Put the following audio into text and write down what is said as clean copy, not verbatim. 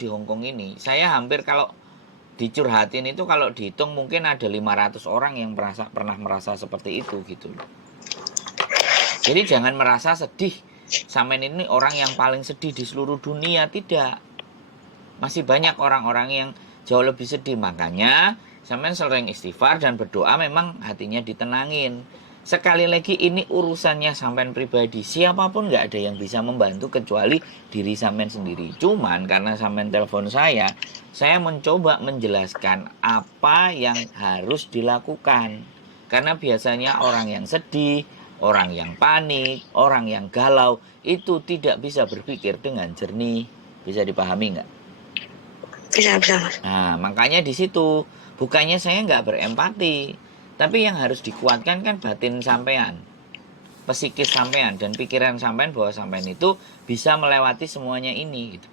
di Hong Kong ini, saya hampir kalau dicurhatin itu kalau dihitung mungkin ada 500 orang yang pernah merasa seperti itu gitu loh. Jadi jangan merasa sedih, sampean ini orang yang paling sedih di seluruh dunia, tidak. Masih banyak orang-orang yang jauh lebih sedih, makanya sampean sering istighfar dan berdoa memang hatinya ditenangin. Sekali lagi ini urusannya sampean pribadi, siapapun nggak ada yang bisa membantu kecuali diri sampean sendiri. Cuman karena sampean telepon saya mencoba menjelaskan apa yang harus dilakukan. Karena biasanya orang yang sedih, orang yang panik, orang yang galau itu tidak bisa berpikir dengan jernih. Bisa dipahami nggak? Bisa, Mas. Nah, makanya di situ bukannya saya nggak berempati, tapi yang harus dikuatkan kan batin sampean, psikis sampean dan pikiran sampean bahwa sampean itu bisa melewati semuanya ini gitu.